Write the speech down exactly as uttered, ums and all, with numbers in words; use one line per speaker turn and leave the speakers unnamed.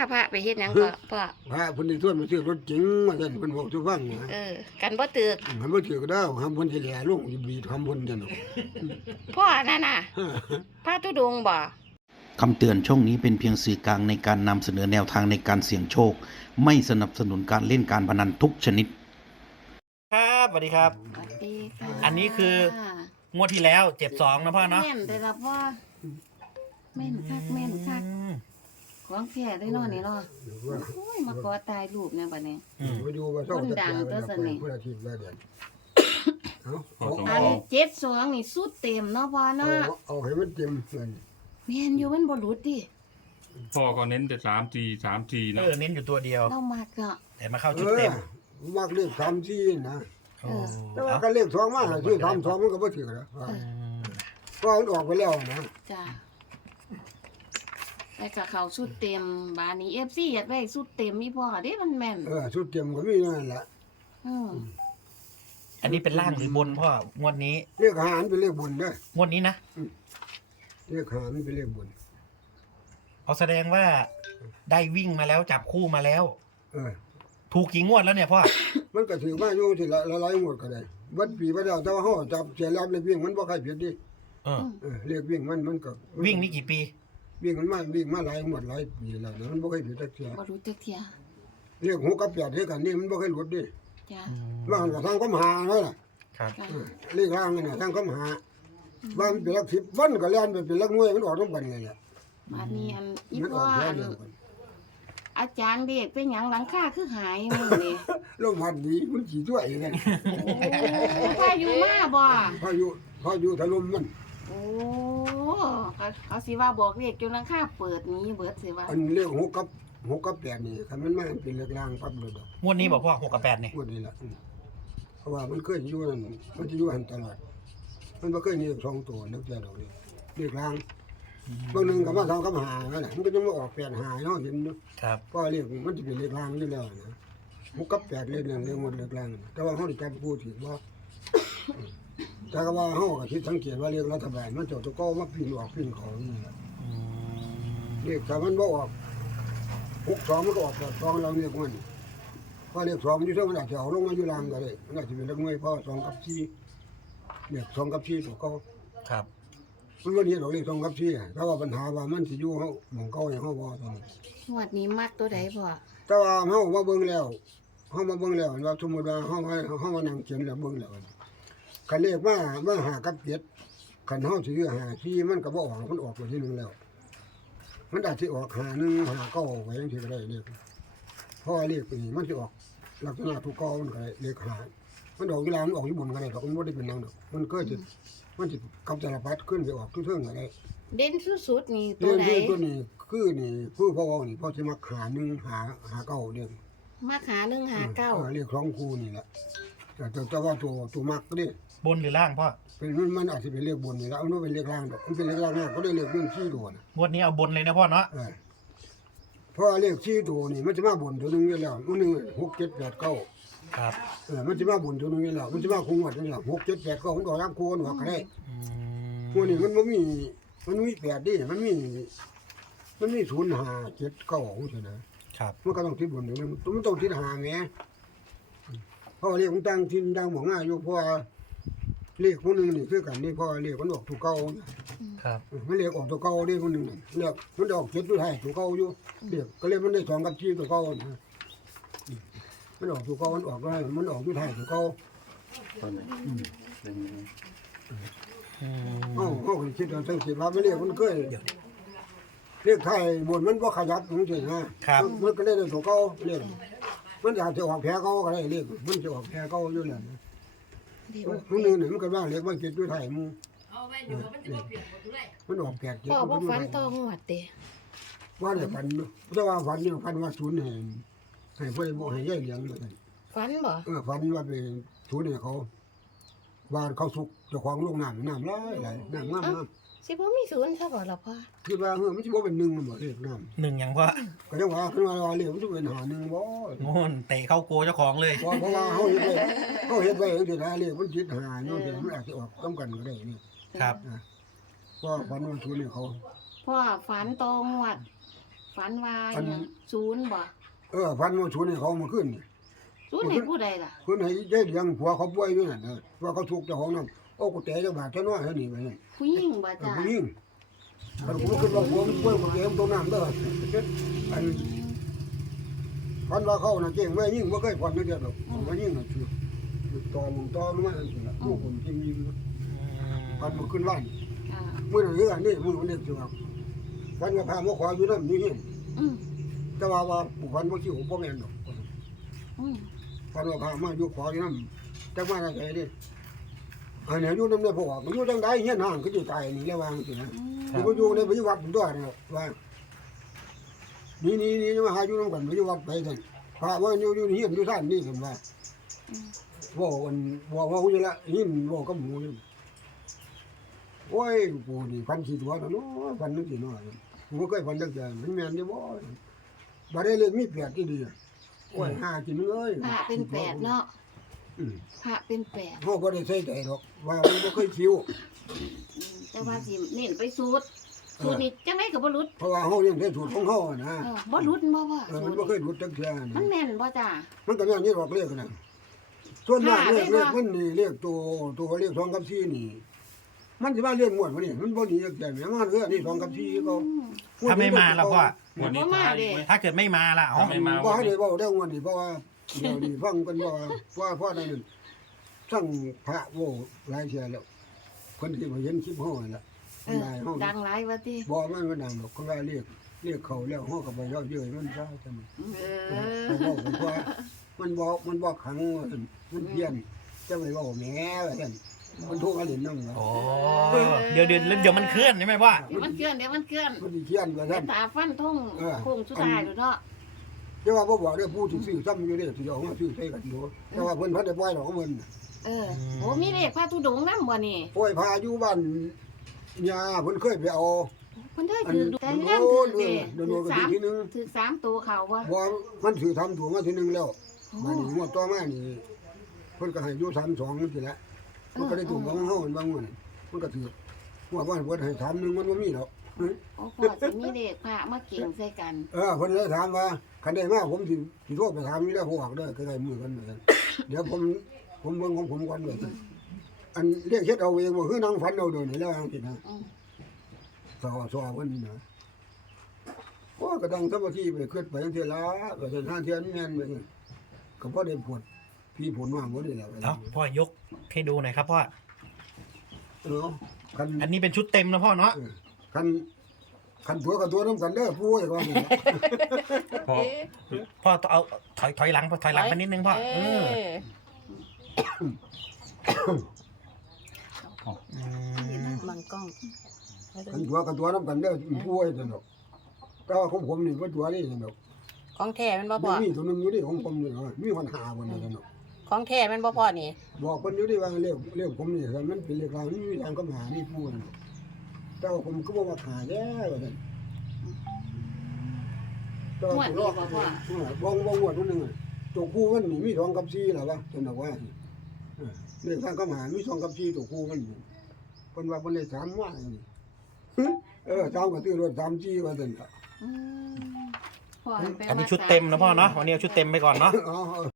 พระไปเฮ็ดหยังก็พ่อ
พระเพิ่นได้ชวนมาซื้อรถเก๋งมาซั่นเพิ่นบอกสู่ฟังนะ
เออกันบ่ตึก
หันบ่ถือก็ได้หำเพิ่นสิแหล่ลงสิบีบหำเพิ่นจังเนาะ
พ่อนั่นน่ะพระธุดงค์บ่
คำเตือนช่องนี้เป็นเพียงสื่อกลางในการนำเสนอแนวทางในการเสี่ยงโชคไม่สนับสนุนการเล่นการพนันทุกชนิด
ครับสวัสดีครับ
สวัสดีค่ะ
อันนี้คืองวดที่แล้วเจ็ดสองนะพ่อเนาะ
แม่นได้รับว่าแม่นคักแม่นคักของแท้ได้เนาะนี่เนาะโอ้ยมาขอตายรูปเนี่ยบัดนี้
มาอยู่ว่าเซาจะดังตัวซั่นนี่เพิ่นอาทิตย์ละเดือนเอา
อันเจ็ดสองนี่สุดเต็มเนาะพ่อเนาะ
เอาให้มันเต็มเพิ่น
แม่นอยู่มันบ่หลุดดิ
พ่อก็เน้นแต่สามทีสามทีนะ
เออเน้นอยู่ตัวเดียว
เรามากก็
แต่มาเข้าชุดเต็ม
มักเลขสามสี่นะ
โอ้
แต่ว่าก็เลขสองมาชื่อสามสองมันก็บ่ถือแล้วก็มันออกไปแล้วนะ
จ้าแต่ก็เข้าชุดเต็มบาดนี้ เอฟ ซี อยากได้ชุดเต็มมีพ่อเด้มันแม่น
เออชุดเต็มก็มีนั่นแหละ
อือ
อันนี้เป็นล่างหรือบนพ่องวดนี้
เลขหารเป็นเลขบนเด้อง
วดนี้นะ
เลขหารเป็นเลขบน
เอาแสดงว่าได้วิ่งมาแล้วจับคู่มาแล้ว
เออ
ถูกกี่งวดแล้วเนี่ยพ่อ
มันก็ถือมาอยู่ที่ละหลายงวดก็ได้วัดปีบ่ได้แต่ว่าเฮาจับเสียแล้วเลขวิ่งมันบ่ค่อยผิดดิ
เออ
เออเลขวิ่งมันมันก็
วิ่งนี่กี่ปี
วิ่งมันมาวิ่งมาหลายงวดหลายปีแล้วนะมันบ่ค่อยผิดจักเที่ย
บ่รู้จักเที่ย
เลขหกกับแปดเท่ากันนี่มันบ่ค่อยหลุดดิ
จ้า
ว่าก็ทางก็หาเนาะล่ะ
ครับ
เลขล่างนั่นน่ะทางก็หาว่ามันเป็นหลักสิบวันก็แล่นไปเป็นหลักหน่วยมันออกนำกันไงล่ะ
บัดนี้อันอีพ่ออาจารย์เด็กเป็นหยังหลังคาคือหายมื้อนี้
ลมพัดดีมันสิช่วยกัน
พายุมาบ่
พายุพายุถล่มมัน
โอ้เขาสิว่าบอกเลขจนหลังคาเปิดนี้เบิดสิว่า
อันเลขหกกับหกกับแปดนี่คันมันมาเป็นเลขล่างปั๊บเลยดอก
งวดนี้บ่พ่อหกกับแปดนี่
งวดนี้ล่ะเพราะว่ามันเคยอยู่นั่นมันสิอยู่หันตลอดมันบ่เคยมีสองตัวนักแต่ดอกนี่เลขล่างบางนึงก็มาสองกับห้านั่นน่ะมันก็ยังบ่ออกแปดห้าเนาะเห็นอยู่
ครับ
ก็เลขมันสิเป็นเลขล่างอยู่แล้วนะหกกับแปดเลขนั่นเลขหมดเลขล่างแต่ว่าเฮาได้จับคู่ถือว่าแต่ก็ว่าเฮาก็คิดสังเกตว่าเลขรัฐบาลมันเจ้าตัวก็มาปีนออกปีนเขานี่แหละเลขถ้ามันบ่ออกหกสองมันก็ออกสองเราเรียกมันพอเลขสองอยู่เท่ามันอาจจะเอาลงมาอยู่ล่างก็ได้มันอาจจะเป็นเลขหน่วยเพราะสองกับสี่เลขสองกับสี่ตัวเก่า
ครับ
มันบ่เห็นดอกเลขสองกับสี่แต่ว่าปัญหาว่ามันสิอยู่เฮาหม่องเก่าอย่างเฮาบ่ตอนนี้
งวดนี้มักตัวใดพ่อ
แต่ว่าเฮามาเบิ่งแล้วเฮามาเบิ่งแล้วว่าสมมุติว่าเฮามาเฮามานั่งเขียนแล้วเบิ่งแล้วคันเลขมามาหากับเจ็ดคันเฮาสิหาสี่มันก็บ่ออกมันออกตัวที่หนึ่งแล้วมันอาจสิออกหาหนึ่งหาเก้าไว้จังซี่ก็ได้เลขเพราะเลขนี่มันสิออกลักษณะทุกเก้ามันก็ได้เลขหามันออกเวลามันออกอยู่บนก็ได้ดอกมันบ่ได้เป็นหยังดอกมันก็สิมันสิกับสารพัดขึ้นไปออกทุกเทิงก็ได้
เด่นสุดๆนี่ตัวใด
ตัวนี้คือนี่คือพ่อว่านี่พ่อสิมาหาหนึ่งหาหาเก้าเด้อ
มาหาหนึ่งหาเก้า
เลขสองคู่นี่แหละแต่แต่ว่าตัวตัวมักเด้
บนหรือล่างพ่อ
เป็นมันอาจจะเป็นเลขบนนี่แล้วมันเป็นเลขล่างดอกมันเป็นเลขล่างก็ได้เลขเรื่องชี้ตัวนะ
งวดนี้เอาบนเลยนะพ่อเนาะ
เพราะเลขชี้ตัวนี่มันจะมาบนตัวนึงอยู่แล้วตัวนึงหกเจ็ดแปดเก้า
ครับ
เออมันจะมาบนตัวนึงอยู่แล้วมันจะมาคงหมดนี่แหละหกเจ็ดแปดเก้ามันก็รับโคนหัวก็ได้พวกนี้มันไม่มีมันมีแปดดิมันมีมันมีศูนย์ห้าเจ็ดเก้าใช่ไหม
ครับ
มันก็ต้องทิศบนมันมันต้องทิศหาไงเพราะเลขมันตั้งทิศตั้งบอกง่ายอยู่เพราะเลขคนหนึ่งนี่คือกันนี่เพราะเลขมันออกตัวเก่า
ครับ
มันเลขออกตัวเก่าเลขคนหนึ่งเลขมันออกเจ็ดตัวไทยตัวเก่าอยู่เลขก็เลยมันได้สองกับชี้ตัวเก่ามันออกตัวเก่ามันออกได้มันออกตัวไทยตัวเก่าอ๋อเขาคิดว่าสังเกตว่าไม่เลขมันเคยเลขไทยบนมันว่าขยับจริงๆนะมันก็เลยได้ตัวเก่าเลขมันอาจจะออกแพ้เก่าก็ได้เลขมันจะออกแพ้เก่าอยู่แล้วมันนึงเนี่ยมันก็ว่าเรียกว่าเจ็ดด้วยไทยมูมันออกแปดเจ็ด
พ่อว่าฝันตองหวัดเตะ
ว่าเนี่ยฝันแต่ว่าฝันเนี่ยฝันว่าศูนย์ให้ให้เพื่อนบอกให้ย่ายเลี้ยงเลย
ฝันบ่
เออฝันว่าเป็นศูนย์ให้เขาบ้านเขาสุกเจ้าของโรงน้ำน้ำร้อยไหลน้ำงามน้
ำสิบ่มีศูนย์ใช่บ่ล่ะพ่อ
คือว่าเออมันจะบอกเป็นหนึ่งบ่เลขน้
ำหนึ่งอย่างพ่อ
ก็จะว่าขึ้นมาว่าเลขมันจะเป็นหาหนึ่งบ่
งอนเตะเข้าโกเจ้าของเลย
เพราะว่าเขาเห็นไว้เขาเห็นไว้อย่างที่ไหนเลขมันจิตหาเนาะแต่มันอาจจะออกต้องกันก็ได้นี่
ครับ
ว่าฝันว่าศูนย์ให้เขา
พ่อฝันตองหวัดฝันว่า
อัน
หยังศูนย์บ่
เออพันมาชวนให้เขามาขึ้นนี่
ศูนย์ให้ผู้ใดล่ะ
ขึ้นให้ยายเลี้ยงผัวเขาป่วยอยู่นั่นเออว่าเขาถูกเจ้าของนั่นโอ้กูแต่เจ้าบาทเจ้าน้อยเท่านี้ไปนี่
ผู้หญิงบ่
เออ
จ้า
ผู้หญิงมันกูขึ้นว่าผัวมันป่วยกูเลี้ยงตรงนั้นเด้ออันพันว่าเขาน่ะเก่งแม่ยิ่งบ่เคยพันไม่เดียวหรอกว่ายิ่งน่ะคือต่อมึงต่อมันมาอันนี้ล่ะลูกคนจริงจริงพันมาขึ้นบ้าน
ค่ะ
มื้อนั้นคือกันนี่มื้อมันเด็กสิว่าพันว่าพามาขออยู่นำอยู่เฮียน
อืม
แต่ว่าว่าผู้พันบ่คิวบ่แม่นดอก
อืม
พันว่าพามาอยู่ขออยู่นำจักมาได้ไสดิอันนี้อยู่นำได้พ่อมันอยู่จังไดเฮียนห่างคือสิตายนี่แล้วว่าจังซี่นะ
อืม
มันก็อยู่ในปฏิวัติด้วยนะว่านี่นี่นี่มาหาอยู่นำกันปฏิวัติไปกันพาว่าอยู่อยู่เฮียนอยู่ท่านนี่กันว่า
อืม
ว่าวันว่าว่าอยู่ละยินว่ากับหมูนี่โอ้ยกูนี่พันสิตัวเนาะพันนึงสิเนาะกูบ่เคยพันจักอย่างมันแม่นอยู่บ่บ่ได้เลขมีแปดที่ดีโอ้ยหากินเอ้ย
พระเป็นแปดเนาะ
อืม
พระเป็นแปด
เฮาบ่ได้ใส่ใจหรอกว่ามันบ่เคยคิว
อืมแต่ว่าสิเน้นไปสูตรสูตรนี่จังไดก็บ่หลุด
เพราะว่าเฮายังได้สูตรของเฮานะ
เออบ่หลุดบ่ว่า
เออ
สู
มัน
ตร
บ่เคย
นี่
หลุดจักเทื่อ
มั
นะ
นแม่นบ่จ้า
มันก็แม่นนี่ดอกเลขนะส่วนมาก
ค่ะ
เลข
เล
เล
ข
ข
ว่า
มันนี่เลขตัวตัวเลขสองกับสี่นี่ มันสิว่าเลขหมวดบ่นี่มันบ่ดีจักแต่แม่มันเออนี่สองกับสี่เขา
อืม
ถ้าไม่มาล่ะพ่อ
วันนี้
บ่มา
ท้าย
เด้
ไหม
ถ้าเกิดไม่มาล่ะอ๋อ
ถ้าไม่มา
บ่
วัน
ให้
นี้
ได้เว้าได้งวดนี่เพราะว่าเดี๋ยวนี้ฟังกันว่าว่าพ่อนั่นนสั่งพระโว้หลายเทื่อแล้วคนที่บ่เห็นคลิปเฮานั่นล่ะ
เออ
หลายเฮา
ดังหลายว่าติ
บ่มันบ่ดังดอกเขาว่าเรียกเรียกเขาแล้วเฮาก็บ่ยอมเย้ยมันซะจัง
เอ
เอ
อ
อบอกผมว่ามันบอกมันบอกขังว่าซั่นมันเพี้ยนจะไปบอกแหม่ว่าซั่นมันทุกข์อะไรนั่งเนาะ
โอ้เดี๋ยวเดี๋ยวเดี๋ยวมันเคลื่อนใช่ไหมพ่อ
เดี๋ยวมันเคลื่อนเดี๋ยวมันเคลื่อน
มันสิเพี้ยนว่า
แต่
ซั่น
ตาฟันทง
เออ
โค้งสุดท้ายดูเนาะ
แต่ว่าบ่บอกได้ผู้ที่ซื้อซ้ำอยู่เด้สิเอามาซื้อใส่กันอยู่แต่ว่าเพิ่นพันได้ปล่อยดอกของเพิ่น
เออโหมีเลขพระธุดงค์นำบ่นี่
ปล่อยพาอยู่บ้านยาเพิ่นเคยไปเอา
เพิ่นได้
อัน
ถือแต่
โด
ย่ํ
น
ถือ
โด
เด้
นโด
ถื
น
อ
กัน
สาม
ทีนึง
ถือสามตัวเขาบ่
บ่มันถือทำถูกมาทีนึงแล้ว
โอ้
มานี่งวดต่อมานี่เพิ่นก็ให้อยู่สามสองนี่สิละมันก็ได้ถูกของเฮาบางงวดมันก็ถือว่าว่าเพิ่นให้สามหนึงมันบ่มีดอก
โอ้พ่อสิมีเลขพระมาเก่งใส่กัน
เออเพิ่นเลยถามว่าคันได้มาผมสิสิโทรไปถามอยู่แล้วพวกเด้อใกล้ๆมือกันเหมือนกันเดี๋ยวผมผมเบิ่งของผมก่อนเด้ออันเรียกเฮ็ดเอาเองบ่คือนั่งฝันเอาเด้อนี่แล้วจังซี่นะ
อืม
สอสอเพิ่นนี่นะโอ้ก็ต้องสมาธิไปคิดไปจังซี่ล่ะว่าซั่นทางเทียนแม่นไปนี่ก็บ่ได้ผลพี่ผลว่างบ่ได้แล้ว
เอ้าพ่อยกให้ดูหน่อยครับพ่อ
เออคัน
อันนี้เป็นชุดเต็มนะพ่อเนาะ
เออคันคันตัวกับตัวนํกันเด้อผู้ไอ้ว่านี่ล่ะ
พอ
พ่อเอาถอยถอยหลังถอยหลังไปนิดนึงพ่อเอออืม
บังกล้อง
คันตัวกับตัวนํกันเด้อผู้ไอ้ซั่นดอกแต่ว่าของผมนี่บ่ตัวนี่ซั่นดอก
ของแท้แมันบ่
มั
พ่อน
มีตัวหนึงอยู่ดิของผมนี่เออมีปัญหาบ่นี่ซั่นดอก
ของแท้แมันบ่พ่อนี่
บอกเพิ่นอยู่ดิว่าเรียกเรียกผมนี่ซั่นมันเป็นเรียกรางนี่ทางกับหานี่ผู้นั่นแต่ว่าผมก็บ่ว่าหาแย่ว่าซั่นแต่ว่าสิรอดเออบ่บ่งวดตัวหนึงอะตัวคู่มันนี่มีสองกับสี่ล่ะวะเพิ่นบอกว่าเออเรียกทางกับหามีสองกับสี่ตัวคู่มันนี่เพิ่นว่าเพิ่นได้สามว่าอย่างนี้เออสามก็ซื้อรถสามจีว่าซั่นล่ะ
อืมพ่อให้ไป
อันนี้
วั
ชุดเต็มนะพ่อเนาะวันนี้เอาชุดเต็มไปก่อนเนาะ
อ๋อ